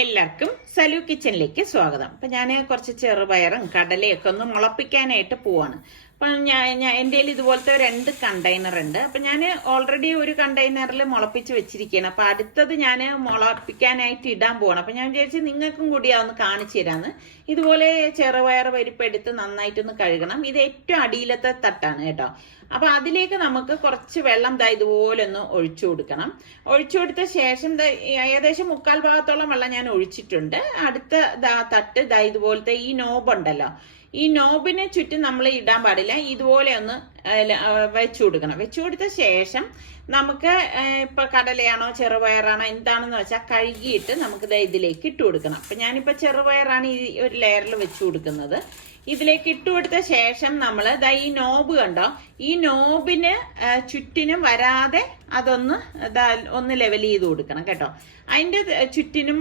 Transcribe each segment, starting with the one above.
എല്ലാവർക്കും സലു കിച്ചണിലേക്ക് സ്വാഗതം. അപ്പം ഞാൻ കുറച്ച് ചെറുപയറും കടലയൊക്കെ ഒന്ന് മുളപ്പിക്കാനായിട്ട് പോവാണ്. അപ്പം എൻ്റെ കയ്യിൽ ഇതുപോലത്തെ 2 കണ്ടെയ്നർ ഉണ്ട്. അപ്പം ഞാൻ ഓൾറെഡി ഒരു കണ്ടെയ്നറിൽ മുളപ്പിച്ച് വെച്ചിരിക്കുകയാണ്. അപ്പം അടുത്തത് ഞാൻ മുളപ്പിക്കാനായിട്ട് ഇടാൻ പോവാണ്. അപ്പം ഞാൻ വിചാരിച്ച് നിങ്ങൾക്കും കൂടി അതൊന്ന് കാണിച്ചു തരാമെന്ന്. ഇതുപോലെ ചെറുപയർ പരിപ്പെടുത്ത് നന്നായിട്ടൊന്ന് കഴുകണം. ഇത് ഏറ്റവും അടിയിലത്തെ തട്ടാണ് കേട്ടോ. അപ്പൊ അതിലേക്ക് നമുക്ക് കുറച്ച് വെള്ളം ഇതുപോലെ ഒന്ന് ഒഴിച്ചു കൊടുക്കണം. ഒഴിച്ചു കൊടുത്ത ശേഷം ഏകദേശം 3/4 ഭാഗത്തോളം വെള്ളം ഞാൻ ഒഴിച്ചിട്ടുണ്ട്. അടുത്ത തട്ട് ഇതുപോലത്തെ ഈ നോബ് ഉണ്ടല്ലോ, ഈ നോബിനെ ചുറ്റും നമ്മൾ ഇടാൻ പാടില്ല. ഇതുപോലെ ഒന്ന് വെച്ചു കൊടുക്കണം. വെച്ചു കൊടുത്ത ശേഷം നമുക്ക് ഇപ്പൊ കടലയാണോ ചെറുപയറാണോ എന്താണെന്ന് വെച്ചാൽ കഴുകിയിട്ട് നമുക്ക് ഇതിലേക്ക് ഇട്ട് കൊടുക്കണം. അപ്പൊ ഞാനിപ്പോ ചെറുപയറാണ് ഈ ഒരു ലെയറിൽ വെച്ചു കൊടുക്കുന്നത്. ഇതിലേക്ക് ഇട്ട് കൊടുത്ത ശേഷം നമ്മൾ ഈ നോബ് കണ്ടോ, ഈ നോബിന് ചുറ്റിനും വരാതെ ഒന്ന് ലെവൽ ചെയ്ത് കൊടുക്കണം കേട്ടോ. അതിന്റെ ചുറ്റിനും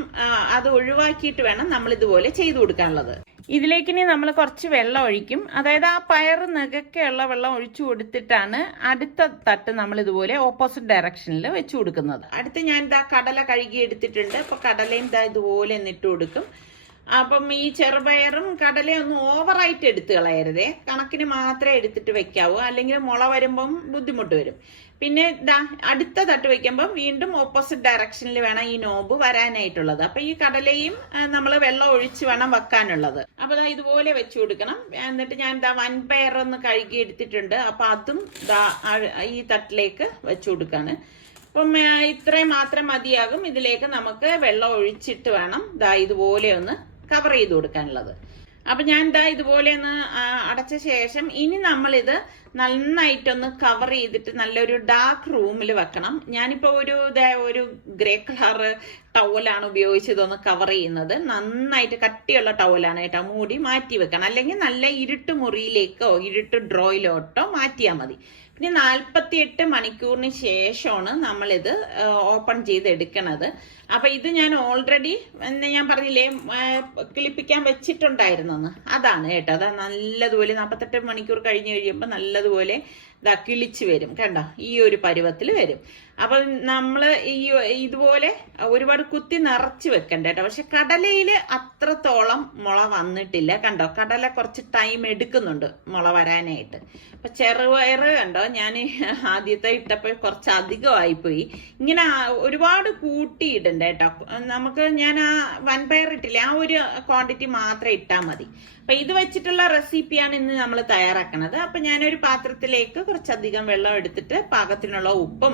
അത് ഒഴിവാക്കിയിട്ട് വേണം നമ്മൾ ഇതുപോലെ ചെയ്തു കൊടുക്കാനുള്ളത്. ഇതിലേക്ക് ഇനി നമ്മൾ കുറച്ച് വെള്ളം ഒഴിക്കും. അതായത് ആ പയറ് നെകക്കെയുള്ള വെള്ളം ഒഴിച്ചു കൊടുത്തിട്ടാണ് അടുത്ത തട്ട് നമ്മൾ ഇതുപോലെ ഓപ്പോസിറ്റ് ഡയറക്ഷനിൽ വെച്ചു കൊടുക്കുന്നത്. അടുത്ത് ഞാൻ കടല കഴുകി എടുത്തിട്ടുണ്ട്. അപ്പൊ കടലയും ഇതുപോലെ ഇട്ട് കൊടുക്കും. അപ്പം ഈ ചെറുപയറും കടലയും ഒന്നും ഓവറായിട്ട് എടുത്ത് കളയരുതേ, കണക്കിന് മാത്രമേ എടുത്തിട്ട് വെക്കാവൂ, അല്ലെങ്കിൽ മുള വരുമ്പം ബുദ്ധിമുട്ട് വരും. പിന്നെ അടുത്ത തട്ട് വെക്കുമ്പം വീണ്ടും ഓപ്പോസിറ്റ് ഡയറക്ഷനിൽ വേണം ഈ നോബ് വരാനായിട്ടുള്ളത്. അപ്പൊ ഈ കടലയും നമ്മൾ വെള്ളം ഒഴിച്ച് വേണം വെക്കാനുള്ളത്. അപ്പൊ ഇതുപോലെ വെച്ചു കൊടുക്കണം. എന്നിട്ട് ഞാൻ വൻപയർ ഒന്ന് കഴുകി എടുത്തിട്ടുണ്ട്. അപ്പൊ അതും ഈ തട്ടിലേക്ക് വെച്ചു കൊടുക്കാണ്. അപ്പം ഇത്രയും മാത്രം മതിയാകും. ഇതിലേക്ക് നമുക്ക് വെള്ളം ഒഴിച്ചിട്ട് വേണം ഇതുപോലെ ഒന്ന് കവർ ചെയ്ത് കൊടുക്കാനുള്ളത്. അപ്പൊ ഞാൻ ഇതുപോലെ ഒന്ന് അടച്ച ശേഷം ഇനി നമ്മളിത് നന്നായിട്ടൊന്ന് കവർ ചെയ്തിട്ട് നല്ലൊരു ഡാർക്ക് റൂമിൽ വെക്കണം. ഞാനിപ്പോ ഒരു ഗ്രേ കളർ ടവലാണ് ഉപയോഗിച്ചതൊന്ന് കവർ ചെയ്യുന്നത്. നന്നായിട്ട് കട്ടിയുള്ള ടവലാണ് കേട്ടോ. മൂടി മാറ്റി വെക്കണം, അല്ലെങ്കിൽ നല്ല ഇരുട്ട് മുറിയിലേക്കോ ഇരുട്ട് ഡ്രോയിലോട്ടോ മാറ്റിയാൽ മതി. പിന്നെ 48 മണിക്കൂറിന് ശേഷമാണ് നമ്മളിത് ഓപ്പൺ ചെയ്ത് എടുക്കണത്. അപ്പൊ ഇത് ഞാൻ ഓൾറെഡി ഞാൻ പറഞ്ഞില്ലേ കിളിപ്പിക്കാൻ വെച്ചിട്ടുണ്ടായിരുന്നെന്ന്, അതാണ് കേട്ടോ. നല്ലതുപോലെ 48 മണിക്കൂർ കഴിഞ്ഞ് കഴിയുമ്പോൾ നല്ലതുപോലെ കിളിച്ച് വരും കണ്ടോ, ഈ ഒരു പരുവത്തിൽ വരും. അപ്പൊ നമ്മള് ഇതുപോലെ ഒരുപാട് കുത്തി നിറച്ച് വെക്കണ്ട കേട്ടോ. പക്ഷെ കടലയില് അത്രത്തോളം മുള വന്നിട്ടില്ല കണ്ടോ. കടല കുറച്ച് ടൈം എടുക്കുന്നുണ്ട് മുള വരാനായിട്ട്. അപ്പൊ ചെറുപയറ് കണ്ടോ, ഞാൻ ആദ്യത്തെ ഇട്ടപ്പോൾ കുറച്ച് അധികമായിപ്പോയി. ഇങ്ങനെ ഒരുപാട് കൂട്ടിയിടണ്ട കേട്ടോ. നമുക്ക് ഞാൻ ആ വൻപയർ ഇട്ടില്ലേ, ആ ഒരു ക്വാണ്ടിറ്റി മാത്രം ഇട്ടാൽ മതി. അപ്പൊ ഇത് വെച്ചിട്ടുള്ള റെസിപ്പിയാണ് ഇന്ന് നമ്മൾ തയ്യാറാക്കുന്നത്. അപ്പൊ ഞാനൊരു പാത്രത്തിലേക്ക് കുറച്ചധികം വെള്ളം എടുത്തിട്ട് പാകത്തിനുള്ള ഉപ്പും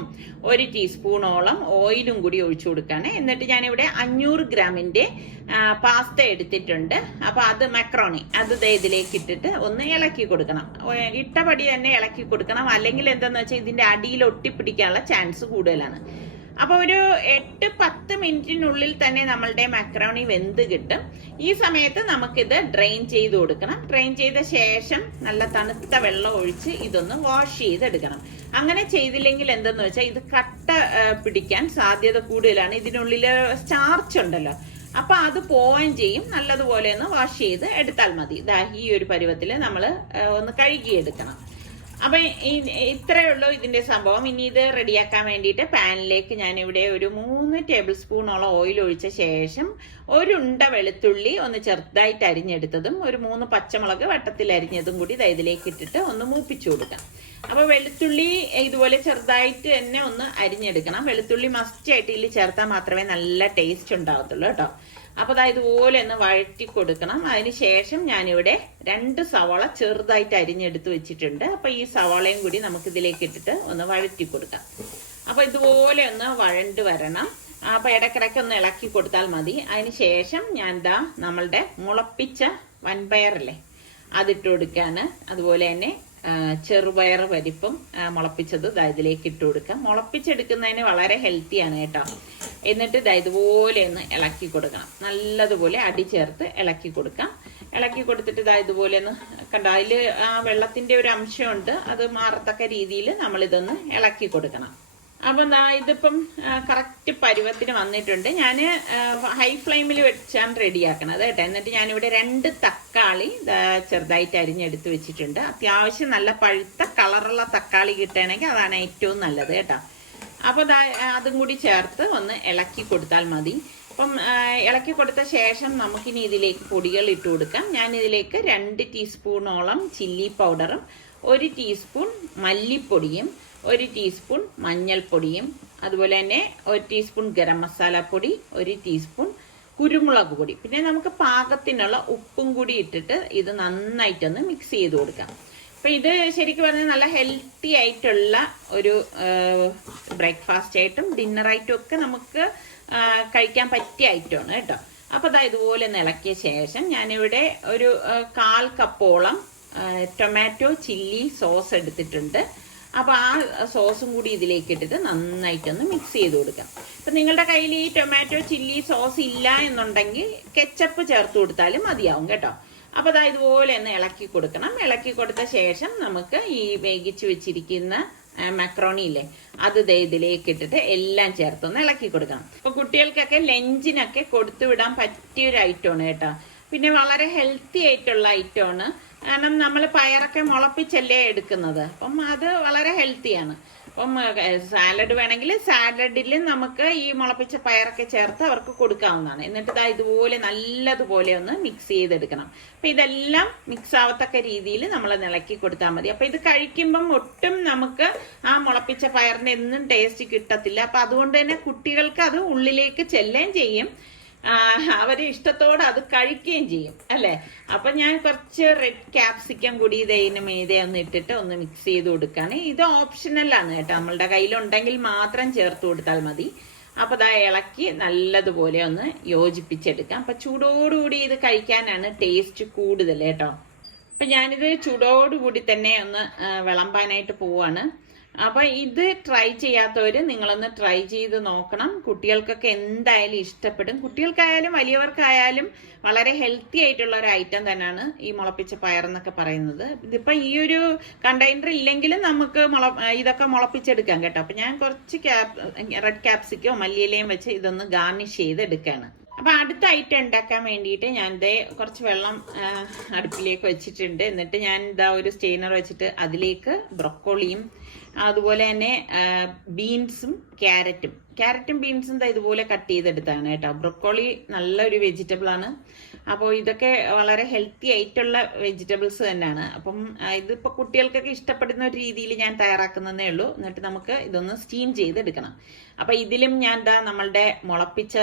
1 ടീസ്പൂണോളം ഓയിലും കൂടി ഒഴിച്ചു കൊടുക്കാണ്. എന്നിട്ട് ഞാനിവിടെ 500 ഗ്രാമിന്റെ പാസ്ത എടുത്തിട്ടുണ്ട്. അപ്പൊ അത് മക്രോണി അത് ഇതിലേക്ക് ഇട്ടിട്ട് ഒന്ന് ഇളക്കി കൊടുക്കണം. ഇട്ടപടി തന്നെ ഇളക്കി കൊടുക്കണം, അല്ലെങ്കിൽ എന്താന്ന് വെച്ചാൽ ഇതിന്റെ അടിയിൽ ഒട്ടിപ്പിടിക്കാനുള്ള ചാൻസ് കൂടുതലാണ്. അപ്പൊ ഒരു 8-10 മിനിറ്റിനുള്ളിൽ തന്നെ നമ്മളുടെ മക്രോണി വെന്ത് കിട്ടും. ഈ സമയത്ത് നമുക്കിത് ഡ്രെയിൻ ചെയ്ത് കൊടുക്കണം. ഡ്രെയിൻ ചെയ്ത ശേഷം നല്ല തണുത്ത വെള്ളം ഒഴിച്ച് ഇതൊന്ന് വാഷ് ചെയ്തെടുക്കണം. അങ്ങനെ ചെയ്തില്ലെങ്കിൽ എന്തെന്ന് വെച്ചാൽ ഇത് കട്ട പിടിക്കാൻ സാധ്യത കൂടുതലാണ്. ഇതിനുള്ളിൽ സ്റ്റാർച്ച് ഉണ്ടല്ലോ, അപ്പൊ അത് പോവുകയും ചെയ്യും. നല്ലതുപോലെ ഒന്ന് വാഷ് ചെയ്ത് എടുത്താൽ മതി. ഈ ഒരു പരുവത്തിൽ നമ്മൾ ഒന്ന് കഴുകിയെടുക്കണം. അപ്പൊ ഇത്രയേ ഉള്ളൂ ഇതിന്റെ സംഭവം. ഇനി ഇത് റെഡിയാക്കാൻ വേണ്ടിയിട്ട് പാനിലേക്ക് ഞാനിവിടെ ഒരു 3 ടേബിൾ സ്പൂണോളം ഓയിൽ ഒഴിച്ച ശേഷം 1 ഉണ്ട വെളുത്തുള്ളി ഒന്ന് ചെറുതായിട്ട് അരിഞ്ഞെടുത്തതും 3 പച്ചമുളക് വട്ടത്തിൽ അരിഞ്ഞതും കൂടി ഇതിലേക്ക് ഇട്ടിട്ട് ഒന്ന് മൂപ്പിച്ചു കൊടുക്കാം. അപ്പൊ വെളുത്തുള്ളി ഇതുപോലെ ചെറുതായിട്ട് തന്നെ ഒന്ന് അരിഞ്ഞെടുക്കണം. വെളുത്തുള്ളി മസ്റ്റ് ആയിട്ട് ഇതിൽ ചേർത്താൽ മാത്രമേ നല്ല ടേസ്റ്റ് ഉണ്ടാകത്തുള്ളൂ കേട്ടോ. അപ്പൊ ഇതുപോലെ ഒന്ന് വഴറ്റി കൊടുക്കണം. അതിനുശേഷം ഞാനിവിടെ 2 സവാള ചെറുതായിട്ട് അരിഞ്ഞെടുത്ത് വെച്ചിട്ടുണ്ട്. അപ്പൊ ഈ സവാളയും കൂടി നമുക്ക് ഇതിലേക്ക് ഇട്ടിട്ട് ഒന്ന് വഴറ്റി കൊടുക്കാം. അപ്പൊ ഇതുപോലെ ഒന്ന് വഴണ്ട് വരണം. അപ്പൊ ഇടയ്ക്കിടയ്ക്ക് ഒന്ന് ഇളക്കി കൊടുത്താൽ മതി. അതിനുശേഷം ഞാൻ നമ്മളുടെ മുളപ്പിച്ച വൻപയറല്ലേ അതിട്ട് കൊടുക്കാണ്. അതുപോലെ തന്നെ ചെറുപയർ പരിപ്പും മുളപ്പിച്ചത് ഇതിലേക്ക് ഇട്ട് കൊടുക്കാം. മുളപ്പിച്ചെടുക്കുന്നതിന് വളരെ ഹെൽത്തിയാണ് കേട്ടോ. എന്നിട്ട് ഇതുപോലെ ഒന്ന് ഇളക്കി കൊടുക്കണം. നല്ലതുപോലെ അടി ചേർത്ത് ഇളക്കി കൊടുക്കാം. ഇളക്കി കൊടുത്തിട്ട് ഇതുപോലെ ഒന്ന് കണ്ടോ, അതിൽ ആ വെള്ളത്തിന്റെ ഒരു അംശമുണ്ട്, അത് മാറത്തക്ക രീതിയിൽ നമ്മൾ ഇതൊന്ന് ഇളക്കി കൊടുക്കണം. അപ്പൊ ഇതിപ്പം കറക്റ്റ് പരുവത്തിന് വന്നിട്ടുണ്ട്. ഞാൻ ഹൈ ഫ്ലെയിമിൽ വെച്ചാണ് റെഡിയാക്കണത് കേട്ടോ. എന്നിട്ട് ഞാനിവിടെ 2 തക്കാളി ചെറുതായിട്ട് അരിഞ്ഞെടുത്ത് വെച്ചിട്ടുണ്ട്. അത്യാവശ്യം നല്ല പഴുത്ത കളറുള്ള തക്കാളി കിട്ടുകയാണെങ്കിൽ അതാണ് ഏറ്റവും നല്ലത് കേട്ടോ. അപ്പൊ അതും കൂടി ചേർത്ത് ഒന്ന് ഇളക്കി കൊടുത്താൽ മതി. അപ്പം ഇളക്കി കൊടുത്ത ശേഷം നമുക്കിനി ഇതിലേക്ക് പൊടികൾ ഇട്ട് കൊടുക്കാം. ഞാനിതിലേക്ക് 2 ടീസ്പൂണോളം ചില്ലി പൗഡറും 1 ടീസ്പൂൺ മല്ലിപ്പൊടിയും 1 ടീസ്പൂൺ മഞ്ഞൾപ്പൊടിയും അതുപോലെ തന്നെ 1 ടീസ്പൂൺ ഗരം മസാല പൊടി, 1 ടീസ്പൂൺ കുരുമുളക് പൊടി, പിന്നെ നമുക്ക് പാകത്തിനുള്ള ഉപ്പും കൂടി ഇട്ടിട്ട് ഇത് നന്നായിട്ടൊന്ന് മിക്സ് ചെയ്ത് കൊടുക്കാം. അപ്പം ഇത് ശരിക്കും പറഞ്ഞാൽ നല്ല ഹെൽത്തി ആയിട്ടുള്ള ഒരു ബ്രേക്ക്ഫാസ്റ്റ് ആയിട്ടും ഡിന്നറായിട്ടും ഒക്കെ നമുക്ക് കഴിക്കാൻ പറ്റിയ ഐറ്റമാണ് കേട്ടോ. അപ്പോൾ അതാ ഇതുപോലെ ഒന്ന് ഇളക്കിയ ശേഷം ഞാനിവിടെ ഒരു 1/4 കപ്പോളം ടൊമാറ്റോ ചില്ലി സോസ് എടുത്തിട്ടുണ്ട്. അപ്പോൾ ആ സോസും കൂടി ഇതിലേക്ക് ഇട്ടിട്ട് നന്നായിട്ടൊന്ന് മിക്സ് ചെയ്ത് കൊടുക്കാം. അപ്പം നിങ്ങളുടെ കയ്യിൽ ഈ ടൊമാറ്റോ ചില്ലി സോസ് ഇല്ല എന്നുണ്ടെങ്കിൽ കെച്ചപ്പ് ചേർത്ത് കൊടുത്താലും മതിയാവും കേട്ടോ. അപ്പോൾ അതാ ഇതുപോലെ ഒന്ന് ഇളക്കി കൊടുക്കണം. ഇളക്കി കൊടുത്ത ശേഷം നമുക്ക് ഈ വേവിച്ച് വെച്ചിരിക്കുന്ന മക്രോണി ഇല്ലേ, അത് ഇതിലേക്ക് ഇട്ടിട്ട് എല്ലാം ചേർത്തൊന്ന് ഇളക്കി കൊടുക്കണം. അപ്പോൾ കുട്ടികൾക്കൊക്കെ ലഞ്ചിനൊക്കെ കൊടുത്തു വിടാൻ പറ്റിയൊരു ഐറ്റമാണ് കേട്ടോ. പിന്നെ വളരെ ഹെൽത്തി ആയിട്ടുള്ള ഐറ്റമാണ്. കാരണം നമ്മൾ പയറൊക്കെ മുളപ്പിച്ചല്ലേ എടുക്കുന്നത്, അപ്പം അത് വളരെ ഹെൽത്തിയാണ്. അപ്പം സാലഡ് വേണമെങ്കിൽ സാലഡിൽ നമുക്ക് ഈ മുളപ്പിച്ച പയറൊക്കെ ചേർത്ത് അവർക്ക് കൊടുക്കാവുന്നതാണ്. എന്നിട്ട് ഇതാ ഇതുപോലെ നല്ലതുപോലെ ഒന്ന് മിക്സ് ചെയ്തെടുക്കണം. അപ്പം ഇതെല്ലാം മിക്സ് ആവത്തക്ക രീതിയിൽ നമ്മൾ ഇളക്കി കൊടുത്താൽ മതി. അപ്പം ഇത് കഴിക്കുമ്പം ഒട്ടും നമുക്ക് ആ മുളപ്പിച്ച പയറിന് എന്നും ടേസ്റ്റ് കിട്ടത്തില്ല. അപ്പം അതുകൊണ്ട് തന്നെ കുട്ടികൾക്ക് അത് ഉള്ളിലേക്ക് ചെല്ലുകയും ചെയ്യും, അവർ ഇഷ്ടത്തോടെ അത് കഴിക്കുകയും ചെയ്യും അല്ലേ. അപ്പം ഞാൻ കുറച്ച് റെഡ് ക്യാപ്സിക്കം കൂടി ഇതിന് മീതെ ഒന്ന് ഇട്ടിട്ട് ഒന്ന് മിക്സ് ചെയ്ത് കൊടുക്കുകയാണ്. ഇത് ഓപ്ഷണലാണ് കേട്ടോ, നമ്മളുടെ കയ്യിലുണ്ടെങ്കിൽ മാത്രം ചേർത്ത് കൊടുത്താൽ മതി. അപ്പോൾ ഇതാ ഇളക്കി നല്ലതുപോലെ ഒന്ന് യോജിപ്പിച്ചെടുക്കാം. അപ്പം ചൂടോടുകൂടി ഇത് കഴിക്കാനാണ് ടേസ്റ്റ് കൂടുതൽ കേട്ടോ. അപ്പം ഞാനിത് ചൂടോടുകൂടി തന്നെ ഒന്ന് വിളമ്പാനായിട്ട് പോവാണ്. അപ്പം ഇത് ട്രൈ ചെയ്യാത്തവർ നിങ്ങളൊന്ന് ട്രൈ ചെയ്ത് നോക്കണം. കുട്ടികൾക്കൊക്കെ എന്തായാലും ഇഷ്ടപ്പെടും. കുട്ടികൾക്കായാലും വലിയവർക്കായാലും വളരെ ഹെൽത്തി ആയിട്ടുള്ള ഒരു ഐറ്റം തന്നെയാണ് ഈ മുളപ്പിച്ച പയറെന്നൊക്കെ പറയുന്നത്. ഇതിപ്പോൾ ഈ ഒരു കണ്ടെയ്നർ ഇല്ലെങ്കിലും നമുക്ക് ഇതൊക്കെ മുളപ്പിച്ചെടുക്കാം കേട്ടോ. അപ്പം ഞാൻ കുറച്ച് റെഡ് ക്യാപ്സിക്കോ മല്ലിയിലയും വെച്ച് ഇതൊന്ന് ഗാർണിഷ് ചെയ്തെടുക്കുകയാണ്. അപ്പം അടുത്ത ഐറ്റം ഉണ്ടാക്കാൻ വേണ്ടിയിട്ട് ഞാൻ കുറച്ച് വെള്ളം അടുപ്പിലേക്ക് വെച്ചിട്ടുണ്ട്. എന്നിട്ട് ഞാൻ ഒരു സ്റ്റെയിനർ വെച്ചിട്ട് അതിലേക്ക് ബ്രൊക്കോളിയും അതുപോലെ തന്നെ ബീൻസും ക്യാരറ്റും ബീൻസും ഇതുപോലെ കട്ട് ചെയ്തെടുത്താണ് കേട്ടോ. ബ്രൊക്കോളി നല്ലൊരു വെജിറ്റബിൾ ആണ്. അപ്പോൾ ഇതൊക്കെ വളരെ ഹെൽത്തി ആയിട്ടുള്ള വെജിറ്റബിൾസ് തന്നെയാണ്. അപ്പം ഇതിപ്പോൾ കുട്ടികൾക്കൊക്കെ ഇഷ്ടപ്പെടുന്ന ഒരു രീതിയിൽ ഞാൻ തയ്യാറാക്കുന്നതേ ഉള്ളൂ. എന്നിട്ട് നമുക്ക് ഇതൊന്ന് സ്റ്റീം ചെയ്തെടുക്കണം. അപ്പം ഇതിലും ഞാൻ നമ്മളുടെ മുളപ്പിച്ച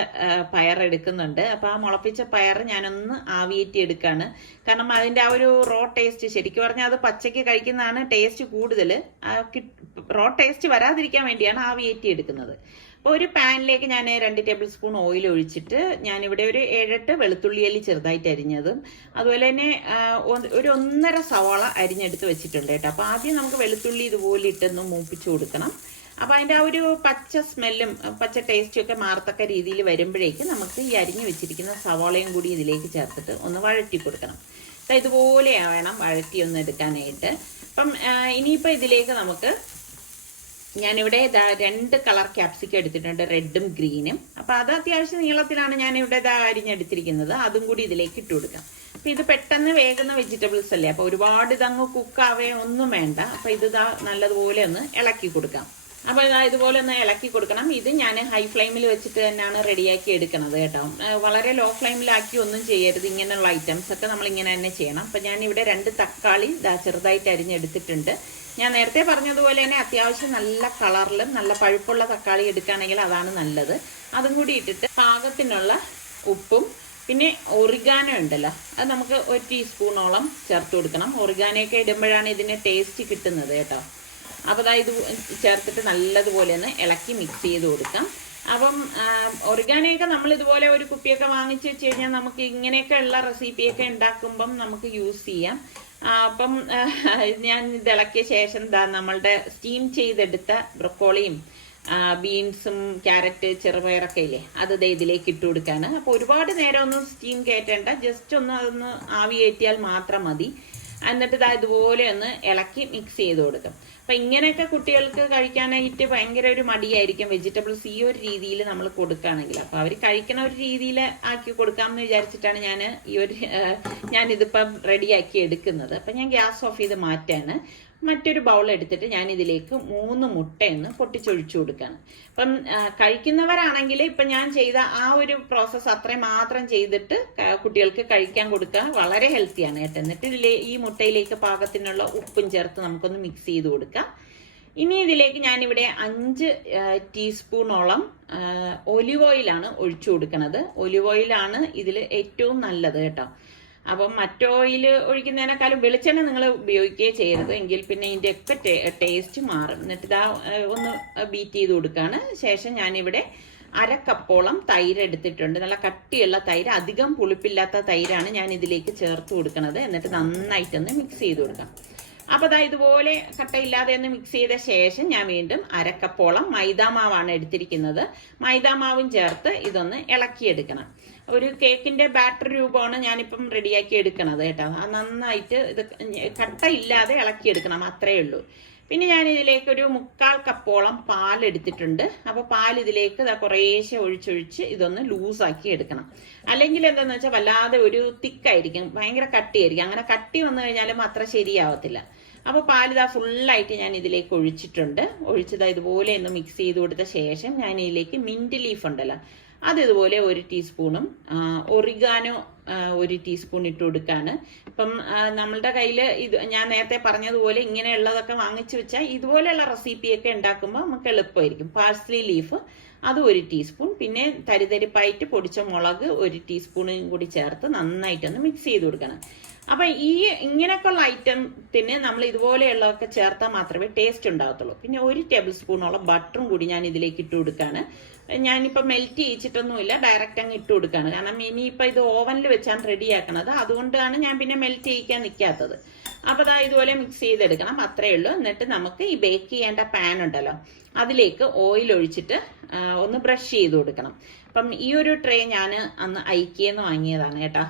പയർ എടുക്കുന്നുണ്ട്. അപ്പോൾ ആ മുളപ്പിച്ച പയർ ഞാനൊന്ന് ആവിയേറ്റി എടുക്കുകയാണ്. കാരണം അതിൻ്റെ ആ ഒരു റോ ടേസ്റ്റ്, ശരിക്കും പറഞ്ഞാൽ അത് പച്ചയ്ക്ക് കഴിക്കുന്നതാണ് ടേസ്റ്റ് കൂടുതൽ. റോ ടേസ്റ്റ് വരാതിരിക്കാൻ വേണ്ടിയാണ് ആവിയേറ്റി എടുക്കുന്നത്. അപ്പോൾ ഒരു പാനിലേക്ക് ഞാൻ 2 ടേബിൾ സ്പൂൺ ഓയിൽ ഒഴിച്ചിട്ട് ഞാനിവിടെ ഒരു 7-8 വെളുത്തുള്ളി അല്ലി ചെറുതായിട്ട് അരിഞ്ഞതും അതുപോലെ തന്നെ ഒരു 1.5 സവാള അരിഞ്ഞെടുത്ത് വെച്ചിട്ടുണ്ട് കേട്ടോ. അപ്പോൾ ആദ്യം നമുക്ക് വെളുത്തുള്ളി ഇതുപോലെ ഇട്ടൊന്ന് മൂപ്പിച്ചു കൊടുക്കണം. അപ്പോൾ അതിൻ്റെ ആ ഒരു പച്ച സ്മെല്ലും പച്ച ടേസ്റ്റും ഒക്കെ മാറത്തക്ക രീതിയിൽ വരുമ്പോഴേക്കും നമുക്ക് ഈ അരിഞ്ഞു വെച്ചിരിക്കുന്ന സവാളയും കൂടി ഇതിലേക്ക് ചേർത്തിട്ട് ഒന്ന് വഴറ്റി കൊടുക്കണം. ഇതുപോലെ വേണം വഴറ്റി ഒന്ന് എടുക്കാനായിട്ട്. അപ്പം ഇനിയിപ്പോൾ ഇതിലേക്ക് നമുക്ക് ഞാനിവിടെ 2 കളർ ക്യാപ്സിക്കം എടുത്തിട്ടുണ്ട്, റെഡും ഗ്രീനും. അപ്പോൾ അത് അത്യാവശ്യം നീളത്തിലാണ് ഞാനിവിടെ അരിഞ്ഞെടുത്തിരിക്കുന്നത്. അതും കൂടി ഇതിലേക്ക് ഇട്ട് കൊടുക്കാം. അപ്പം ഇത് പെട്ടെന്ന് വേകുന്ന വെജിറ്റബിൾസ് അല്ലേ, അപ്പോൾ ഒരുപാട് ഇതങ്ങ് കുക്കാവേ ഒന്നും വേണ്ട. അപ്പോൾ ഇത് നല്ലതുപോലെ ഒന്ന് ഇളക്കി കൊടുക്കാം. അപ്പോൾ ഇതുപോലെ ഒന്ന് ഇളക്കി കൊടുക്കണം. ഇത് ഞാൻ ഹൈ ഫ്ലെയിമിൽ വെച്ചിട്ട് തന്നെയാണ് റെഡിയാക്കി എടുക്കുന്നത് കേട്ടോ. വളരെ ലോ ഫ്ലെയിമിലാക്കി ഒന്നും ചെയ്യരുത്. ഇങ്ങനെയുള്ള ഐറ്റംസ് ഒക്കെ നമ്മൾ ഇങ്ങനെ തന്നെ ചെയ്യണം. അപ്പം ഞാനിവിടെ 2 തക്കാളി ചെറുതായിട്ട് അരിഞ്ഞെടുത്തിട്ടുണ്ട്. ഞാൻ നേരത്തെ പറഞ്ഞതുപോലെ തന്നെ അത്യാവശ്യം നല്ല കളറിലും നല്ല പഴുപ്പുള്ള തക്കാളി എടുക്കുകയാണെങ്കിൽ അതാണ് നല്ലത്. അതും കൂടി ഇട്ടിട്ട് പാകത്തിനുള്ള ഉപ്പും പിന്നെ ഒറിഗാനോ ഉണ്ടല്ലോ, അത് നമുക്ക് 1 ടീസ്പൂണോളം ചേർത്ത് കൊടുക്കണം. ഒറിഗാനോയൊക്കെ ഇടുമ്പോഴാണ് ഇതിന് ടേസ്റ്റ് കിട്ടുന്നത് കേട്ടോ. അപ്പോൾ ഇത് ചേർത്തിട്ട് നല്ലതുപോലെ ഒന്ന് ഇളക്കി മിക്സ് ചെയ്ത് കൊടുക്കാം. അപ്പം ഒറിഗാനോയൊക്കെ നമ്മൾ ഇതുപോലെ ഒരു കുപ്പിയൊക്കെ വാങ്ങിച്ച് വെച്ച് കഴിഞ്ഞാൽ നമുക്ക് ഇങ്ങനെയൊക്കെ ഉള്ള റെസിപ്പിയൊക്കെ ഉണ്ടാക്കുമ്പം നമുക്ക് യൂസ് ചെയ്യാം. അപ്പം ഞാൻ ഇത് ഇളക്കിയ ശേഷം നമ്മളുടെ സ്റ്റീം ചെയ്തെടുത്ത ബ്രൊക്കോളിയും ബീൻസും ക്യാരറ്റ് ചെറുപയറൊക്കെ ഇല്ലേ, അത് ഇതിലേക്ക് ഇട്ട് കൊടുക്കാണ്. അപ്പോൾ ഒരുപാട് നേരം ഒന്നും സ്റ്റീം കയറ്റേണ്ട, ജസ്റ്റ് ഒന്ന് അതൊന്ന് ആവിയേറ്റിയാൽ മാത്രം മതി. എന്നിട്ട് ഇതുപോലെ ഒന്ന് ഇളക്കി മിക്സ് ചെയ്ത് കൊടുക്കും. അപ്പം ഇങ്ങനെയൊക്കെ കുട്ടികൾക്ക് കഴിക്കാനായിട്ട് ഭയങ്കര ഒരു മടിയായിരിക്കും വെജിറ്റബിൾസ് ഈ ഒരു രീതിയിൽ നമ്മൾ കൊടുക്കുകയാണെങ്കിൽ. അപ്പോൾ അവർ കഴിക്കണ ഒരു രീതിയിൽ ആക്കി കൊടുക്കാമെന്ന് വിചാരിച്ചിട്ടാണ് ഞാനിതിപ്പം റെഡിയാക്കി എടുക്കുന്നത്. അപ്പം ഞാൻ ഗ്യാസ് ഓഫ് ചെയ്ത് മാറ്റാണ്. മറ്റൊരു ബൗൾ എടുത്തിട്ട് ഞാൻ ഇതിലേക്ക് 3 മുട്ടയൊന്ന് പൊട്ടിച്ചൊഴിച്ചു കൊടുക്കുകയാണ്. അപ്പം കഴിക്കുന്നവരാണെങ്കിൽ ഇപ്പം ഞാൻ ചെയ്ത ആ ഒരു പ്രോസസ്സ് അത്രയും മാത്രം ചെയ്തിട്ട് കുട്ടികൾക്ക് കഴിക്കാൻ കൊടുക്കുക വളരെ ഹെൽത്തിയാണ് കേട്ടോ. എന്നിട്ട് ഈ മുട്ടയിലേക്ക് പാകത്തിനുള്ള ഉപ്പും ചേർത്ത് നമുക്കൊന്ന് മിക്സ് ചെയ്ത് കൊടുക്കാം. ഇനി ഇതിലേക്ക് ഞാനിവിടെ 5 ടീസ്പൂണോളം ഒലിവ് ഓയിലാണ് ഒഴിച്ചു കൊടുക്കുന്നത്. ഒലിവ് ഓയിലാണ് ഇതിൽ ഏറ്റവും നല്ലത് കേട്ടോ. അപ്പം മറ്റു ഓയിൽ ഒഴിക്കുന്നതിനേക്കാളും വെളിച്ചെണ്ണ നിങ്ങൾ ഉപയോഗിക്കുകയും ചെയ്യരുത്, എങ്കിൽ പിന്നെ ഇതിൻ്റെയൊക്കെ ടേസ്റ്റ് മാറും. എന്നിട്ട് ഇതാ ഒന്ന് ബീറ്റ് ചെയ്ത് കൊടുക്കുകയാണ്. ശേഷം ഞാനിവിടെ 1/2 കപ്പോളം തൈര് എടുത്തിട്ടുണ്ട്. നല്ല കട്ടിയുള്ള തൈര്, അധികം പുളിപ്പില്ലാത്ത തൈരാണ് ഞാൻ ഇതിലേക്ക് ചേർത്ത് കൊടുക്കുന്നത്. എന്നിട്ട് നന്നായിട്ടൊന്ന് മിക്സ് ചെയ്ത് കൊടുക്കാം. അപ്പോൾ അതാ ഇതുപോലെ കട്ടയില്ലാതെ ഒന്ന് മിക്സ് ചെയ്ത ശേഷം ഞാൻ വീണ്ടും 1/2 കപ്പോളം മൈദാമാവാണ് എടുത്തിരിക്കുന്നത്. മൈദാമാവും ചേർത്ത് ഇതൊന്ന് ഇളക്കിയെടുക്കണം. ഒരു കേക്കിന്റെ ബാറ്റർ രൂപമാണ് ഞാനിപ്പം റെഡിയാക്കി എടുക്കണത് കേട്ടോ. നന്നായിട്ട് ഇത് കട്ടയില്ലാതെ ഇളക്കിയെടുക്കണം, അത്രയേ ഉള്ളൂ. പിന്നെ ഞാൻ ഇതിലേക്ക് ഒരു 1/4 കപ്പോളം പാൽ എടുത്തിട്ടുണ്ട്. അപ്പോൾ പാൽ ഇതിലേക്ക് കുറേശ്ശെ ഒഴിച്ചൊഴിച്ച് ഇതൊന്ന് ലൂസാക്കി എടുക്കണം. അല്ലെങ്കിൽ എന്താണെന്ന് വെച്ചാൽ വല്ലാതെ ഒരു തിക്കായിരിക്കും, ഭയങ്കര കട്ടിയായിരിക്കും. അങ്ങനെ കട്ടി വന്നു കഴിഞ്ഞാലും അത്ര ശരിയാവത്തില്ല. അപ്പോൾ പാലിതാ ഫുള്ളായിട്ട് ഞാൻ ഇതിലേക്ക് ഒഴിച്ചിട്ടുണ്ട്. ഒഴിച്ചതാ ഇതുപോലെ ഒന്ന് മിക്സ് ചെയ്ത് കൊടുത്ത ശേഷം ഞാൻ ഇതിലേക്ക് മിന്റ് ലീഫ് ഉണ്ടല്ലോ, അത് ഇതുപോലെ 1 ടീസ്പൂണും ഒറിഗാനോ 1 ടീസ്പൂൺ ഇട്ട് കൊടുക്കാണ്. ഇപ്പം നമ്മളുടെ കയ്യിൽ ഇത് ഞാൻ നേരത്തെ പറഞ്ഞതുപോലെ ഇങ്ങനെയുള്ളതൊക്കെ വാങ്ങിച്ചു വെച്ചാൽ ഇതുപോലെയുള്ള റെസിപ്പിയൊക്കെ ഉണ്ടാക്കുമ്പോൾ നമുക്ക് എളുപ്പമായിരിക്കും. പാഴ്സ്ലി ലീഫ് അത് 1 ടീസ്പൂൺ, പിന്നെ തരിതരിപ്പായിട്ട് പൊടിച്ച മുളക് 1 ടീസ്പൂണും കൂടി ചേർത്ത് നന്നായിട്ടൊന്ന് മിക്സ് ചെയ്ത് കൊടുക്കണം. അപ്പം ഇങ്ങനെയൊക്കെയുള്ള ഐറ്റത്തിന് നമ്മൾ ഇതുപോലെയുള്ളതൊക്കെ ചേർത്താൽ മാത്രമേ ടേസ്റ്റ് ഉണ്ടാകത്തുള്ളൂ. പിന്നെ 1 ടേബിൾ സ്പൂണോളം ബട്ടറും കൂടി ഞാൻ ഇതിലേക്ക് ഇട്ട് കൊടുക്കുകയാണ്. ഞാനിപ്പോൾ മെൽറ്റ് ചെയ്യിച്ചിട്ടൊന്നുമില്ല, ഡയറക്റ്റ് അങ്ങ് ഇട്ട് കൊടുക്കുകയാണ്. കാരണം ഇനിയിപ്പോൾ ഇത് ഓവനിൽ വെച്ചാണ് റെഡിയാക്കണത്, അതുകൊണ്ടാണ് ഞാൻ പിന്നെ മെൽറ്റ് ചെയ്യിക്കാൻ നിൽക്കാത്തത്. അപ്പോൾ അതാ ഇതുപോലെ മിക്സ് ചെയ്തെടുക്കണം, അത്രയേ ഉള്ളൂ. എന്നിട്ട് നമുക്ക് ഈ ബേക്ക് ചെയ്യേണ്ട പാൻ ഉണ്ടല്ലോ, അതിലേക്ക് ഓയിൽ ഒഴിച്ചിട്ട് ഒന്ന് ബ്രഷ് ചെയ്ത് കൊടുക്കണം. അപ്പം ഈ ഒരു ട്രേ ഞാൻ അന്ന് ഐക്യെന്ന് വാങ്ങിയതാണ് കേട്ടോ.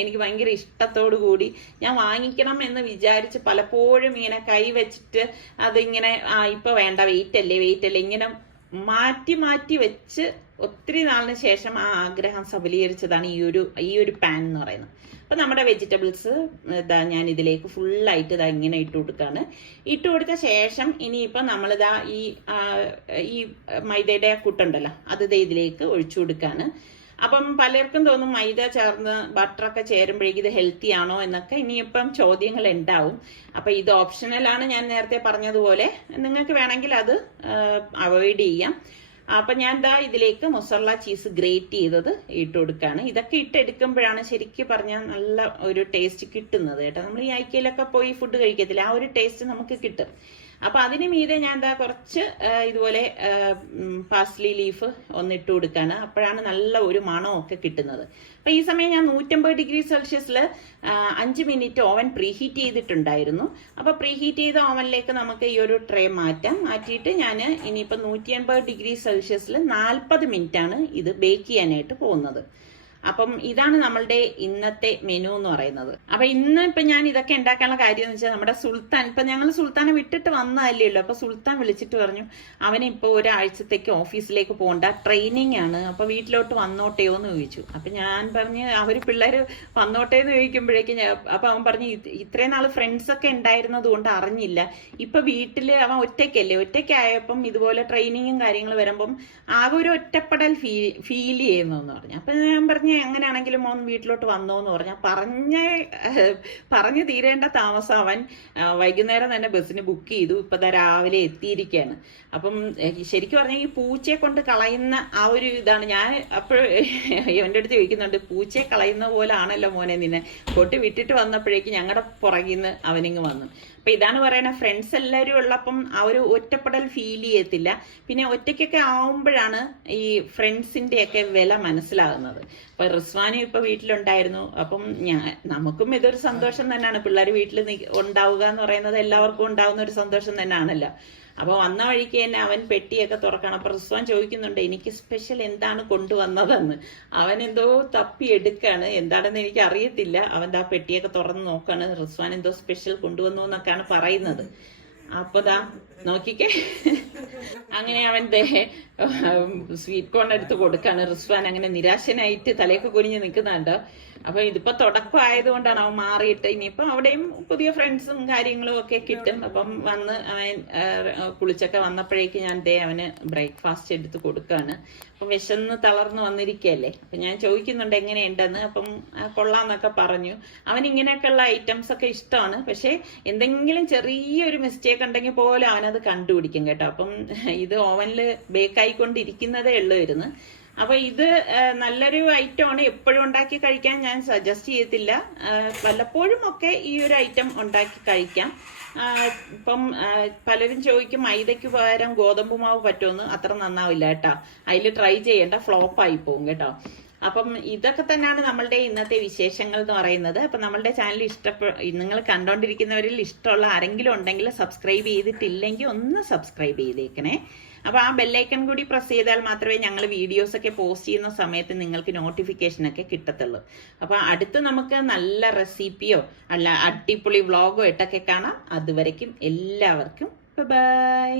എനിക്ക് ഭയങ്കര ഇഷ്ടത്തോടു കൂടി ഞാൻ വാങ്ങിക്കണം എന്ന് വിചാരിച്ച് പലപ്പോഴും ഇങ്ങനെ കൈ വെച്ചിട്ട് അതിങ്ങനെ ഇപ്പൊ വേണ്ട, വെയിറ്റ് അല്ലേ ഇങ്ങനെ മാറ്റി മാറ്റി വെച്ച് ഒത്തിരി നാളിന് ശേഷം ആ ആഗ്രഹം സബലീകരിച്ചതാണ് ഈ ഒരു പാൻ എന്ന് പറയുന്നത്. അപ്പൊ നമ്മുടെ വെജിറ്റബിൾസ് ഇതാ ഞാൻ ഇതിലേക്ക് ഫുള്ളായിട്ട് ഇതാ ഇങ്ങനെ ഇട്ട് കൊടുക്കുകയാണ്. ഇട്ട് കൊടുത്ത ശേഷം ഇനിയിപ്പോൾ നമ്മളിതാ ഈ മൈദയുടെ കൂട്ടുണ്ടല്ലോ അത് ഇതിലേക്ക് ഒഴിച്ചു കൊടുക്കുകയാണ്. അപ്പം പലർക്കും തോന്നും മൈദ ചേർന്ന് ബട്ടറൊക്കെ ചേരുമ്പോഴേക്കും ഇത് ഹെൽത്തി ആണോ എന്നൊക്കെ ഇനിയിപ്പം ചോദ്യങ്ങൾ ഉണ്ടാവും. അപ്പം ഇത് ഓപ്ഷണലാണ്, ഞാൻ നേരത്തെ പറഞ്ഞതുപോലെ നിങ്ങൾക്ക് വേണമെങ്കിൽ അത് അവോയ്ഡ് ചെയ്യാം. അപ്പം ഞാൻ ഇതിലേക്ക് മൊസറല്ല ചീസ് ഗ്രേറ്റ് ചെയ്തത് ഇട്ട് കൊടുക്കുകയാണ്. ഇതൊക്കെ ഇട്ടെടുക്കുമ്പോഴാണ് ശരിക്കും പറഞ്ഞാൽ നല്ല ഒരു ടേസ്റ്റ് കിട്ടുന്നത് കേട്ടോ. നമ്മൾ ഈ ഐക്യയിലൊക്കെ പോയി ഫുഡ് കഴിക്കത്തില്ല, ആ ഒരു ടേസ്റ്റ് നമുക്ക് കിട്ടും. അപ്പൊ അതിന് മീതെ ഞാൻ കുറച്ച് ഇതുപോലെ പാസ്ലി ലീഫ് ഒന്നിട്ട് കൊടുക്കാണ്. അപ്പോഴാണ് നല്ല ഒരു മണമൊക്കെ കിട്ടുന്നത്. അപ്പൊ ഈ സമയം ഞാൻ 150 ഡിഗ്രി സെൽഷ്യസിൽ 5 മിനിറ്റ് ഓവൻ പ്രീഹീറ്റ് ചെയ്തിട്ടുണ്ടായിരുന്നു. അപ്പൊ പ്രീഹീറ്റ് ചെയ്ത ഓവനിലേക്ക് നമുക്ക് ഈ ഒരു ട്രേ മാറ്റിയിട്ട് ഞാൻ ഇനിയിപ്പോൾ 180 ഡിഗ്രി സെൽഷ്യസിൽ 40 മിനിറ്റ് ആണ് ഇത് ബേക്ക് ചെയ്യാനായിട്ട് പോകുന്നത്. അപ്പം ഇതാണ് നമ്മളുടെ ഇന്നത്തെ മെനു എന്ന് പറയുന്നത്. അപ്പൊ ഇന്ന് ഇപ്പൊ ഞാൻ ഇതൊക്കെ ഉണ്ടാക്കാനുള്ള കാര്യം എന്ന് വെച്ചാൽ നമ്മുടെ സുൽത്താൻ, ഇപ്പൊ ഞങ്ങൾ സുൽത്താനെ വിട്ടിട്ട് വന്നതല്ലേ ഉള്ളൂ. അപ്പൊ സുൽത്താൻ വിളിച്ചിട്ട് പറഞ്ഞു അവന് ഇപ്പൊ ഒരാഴ്ചത്തേക്ക് ഓഫീസിലേക്ക് പോകണ്ട, ട്രെയിനിങ് ആണ്, അപ്പൊ വീട്ടിലോട്ട് വന്നോട്ടെയോ എന്ന് ചോദിച്ചു. അപ്പൊ ഞാൻ പറഞ്ഞ് അവര് പിള്ളേര് വന്നോട്ടെ എന്ന് ചോദിക്കുമ്പോഴേക്കും അപ്പൊ അവൻ പറഞ്ഞു ഇത്രയും നാള് ഫ്രണ്ട്സ് ഒക്കെ ഉണ്ടായിരുന്നത് കൊണ്ട് അറിഞ്ഞില്ല, ഇപ്പൊ വീട്ടില് അവൻ ഒറ്റയ്ക്കായപ്പം ഇതുപോലെ ട്രെയിനിങ്ങും കാര്യങ്ങൾ വരുമ്പം ആകെ ഒരു ഒറ്റപ്പെടൽ ഫീൽ ചെയ്യുന്നു എന്ന് പറഞ്ഞു. അപ്പൊ ഞാൻ പറഞ്ഞു എങ്ങനെയാണെങ്കിലും മോൻ വീട്ടിലോട്ട് വന്നോന്ന് പറഞ്ഞാൽ പറഞ്ഞു തീരേണ്ട താമസം അവൻ വൈകുന്നേരം തന്നെ ബസ്സിന് ബുക്ക് ചെയ്തു. ഇപ്പൊ രാവിലെ എത്തിയിരിക്കുകയാണ്. അപ്പം ശരിക്കും പറഞ്ഞാൽ ഈ പൂച്ചയെ കൊണ്ട് കളയുന്ന ആ ഒരു ഇതാണ്. ഞാൻ അപ്പോഴും എൻ്റെ അടുത്ത് ചോദിക്കുന്നുണ്ട്, പൂച്ചയെ കളയുന്ന പോലെ ആണല്ലോ മോനെ നിന്നെ, കൊട്ടി വിട്ടിട്ട് വന്നപ്പോഴേക്കും ഞങ്ങളുടെ പുറകിൽ നിന്ന് അവനിങ്ങ് വന്നു. അപ്പൊ ഇതാണ് പറയണ, ഫ്രണ്ട്സ് എല്ലാവരും ഉള്ളപ്പം ആ ഒരു ഒറ്റപ്പെടൽ ഫീൽ ചെയ്യത്തില്ല. പിന്നെ ഒറ്റയ്ക്കൊക്കെ ആവുമ്പോഴാണ് ഈ ഫ്രണ്ട്സിന്റെ ഒക്കെ വില മനസ്സിലാകുന്നത്. അപ്പൊ റിസ്വാനും ഇപ്പൊ വീട്ടിലുണ്ടായിരുന്നു. അപ്പം നമുക്കും ഇതൊരു സന്തോഷം തന്നെയാണ്. പിള്ളേർ വീട്ടിൽ ഉണ്ടാവുക എന്ന് പറയുന്നത് എല്ലാവർക്കും ഉണ്ടാവുന്ന ഒരു സന്തോഷം തന്നെയാണല്ലോ. അപ്പൊ വന്ന വഴിക്ക് തന്നെ അവൻ പെട്ടിയൊക്കെ തുറക്കണം. അപ്പൊ റിസ്വാൻ ചോദിക്കുന്നുണ്ട് എനിക്ക് സ്പെഷ്യൽ എന്താണ് കൊണ്ടുവന്നതെന്ന്. അവൻ എന്തോ തപ്പി എടുക്കാണ്, എന്താണെന്ന് എനിക്ക് അറിയത്തില്ല. അവൻ്റെ ആ പെട്ടിയൊക്കെ തുറന്ന് നോക്കാണ്, റിസ്വാൻ എന്തോ സ്പെഷ്യൽ കൊണ്ടുവന്നു എന്നൊക്കെയാണ് പറയുന്നത്. അപ്പതാ നോക്കിക്കേ, അങ്ങനെ അവന്റെ സ്വീറ്റ് കോൺ എടുത്ത് കൊടുക്കാണ്. റിസ്വാൻ അങ്ങനെ നിരാശനായിട്ട് തലയൊക്കെ കുനിഞ്ഞ് നിൽക്കുന്നുണ്ട്. അപ്പൊ ഇതിപ്പോ തുടക്കം ആയതുകൊണ്ടാണ് അവൻ മാറിയിട്ട്. ഇനിയിപ്പോ അവിടെയും പുതിയ ഫ്രണ്ട്സും കാര്യങ്ങളും ഒക്കെ കിട്ടും. അപ്പം വന്ന് അവൻ കുളിച്ചൊക്കെ വന്നപ്പോഴേക്ക് ഞാൻ അവന് ബ്രേക്ക്ഫാസ്റ്റ് എടുത്ത് കൊടുക്കാണ്. അപ്പം വിശന്ന് തളർന്ന് വന്നിരിക്കുകയല്ലേ. അപ്പം ഞാൻ ചോദിക്കുന്നുണ്ട് എങ്ങനെയുണ്ടെന്ന്. അപ്പം കൊള്ളാന്നൊക്കെ പറഞ്ഞു. അവൻ ഇങ്ങനെയൊക്കെയുള്ള ഐറ്റംസ് ഒക്കെ ഇഷ്ടമാണ്. പക്ഷെ എന്തെങ്കിലും ചെറിയൊരു മിസ്റ്റേക്ക് ഉണ്ടെങ്കിൽ പോലും അവനത് കണ്ടുപിടിക്കും കേട്ടോ. അപ്പം ഇത് ഓവനിൽ ബേക്ക് ആയിക്കൊണ്ടിരിക്കുന്നതേ ഉള്ളൂ. അപ്പൊ ഇത് നല്ലൊരു ഐറ്റമാണ്. എപ്പോഴും ഉണ്ടാക്കി കഴിക്കാൻ ഞാൻ സജസ്റ്റ് ചെയ്യത്തില്ല. വല്ലപ്പോഴും ഒക്കെ ഈ ഒരു ഐറ്റം ഉണ്ടാക്കി കഴിക്കാം. ഇപ്പം പലരും ചോദിക്കും മൈദയ്ക്ക് പകരം ഗോതമ്പ് മാവ് പറ്റുമെന്ന്. അത്ര നന്നാവില്ല കേട്ടോ. അതിൽ ട്രൈ ചെയ്യേണ്ട, ഫ്ലോപ്പായി പോകും കേട്ടോ. അപ്പം ഇതൊക്കെ തന്നെയാണ് നമ്മളുടെ ഇന്നത്തെ വിശേഷങ്ങൾ എന്ന് പറയുന്നത്. അപ്പം നമ്മളുടെ ചാനൽ നിങ്ങൾ കണ്ടോണ്ടിരിക്കുന്നവരിൽ ഇഷ്ടമുള്ള ആരെങ്കിലും ഉണ്ടെങ്കിൽ സബ്സ്ക്രൈബ് ചെയ്തിട്ടില്ലെങ്കിൽ ഒന്ന് സബ്സ്ക്രൈബ് ചെയ്തേക്കണേ. അപ്പോൾ ആ ബെല്ലൈക്കൺ കൂടി പ്രസ് ചെയ്താൽ മാത്രമേ ഞങ്ങൾ വീഡിയോസൊക്കെ പോസ്റ്റ് ചെയ്യുന്ന സമയത്ത് നിങ്ങൾക്ക് നോട്ടിഫിക്കേഷനൊക്കെ കിട്ടത്തുള്ളൂ. അപ്പോൾ അടുത്ത് നമുക്ക് നല്ല റെസിപ്പിയോ അല്ല അടിപൊളി വ്ളോഗോ ഇട്ടൊക്കെ കാണാം. അതുവരയ്ക്കും എല്ലാവർക്കും ബൈ.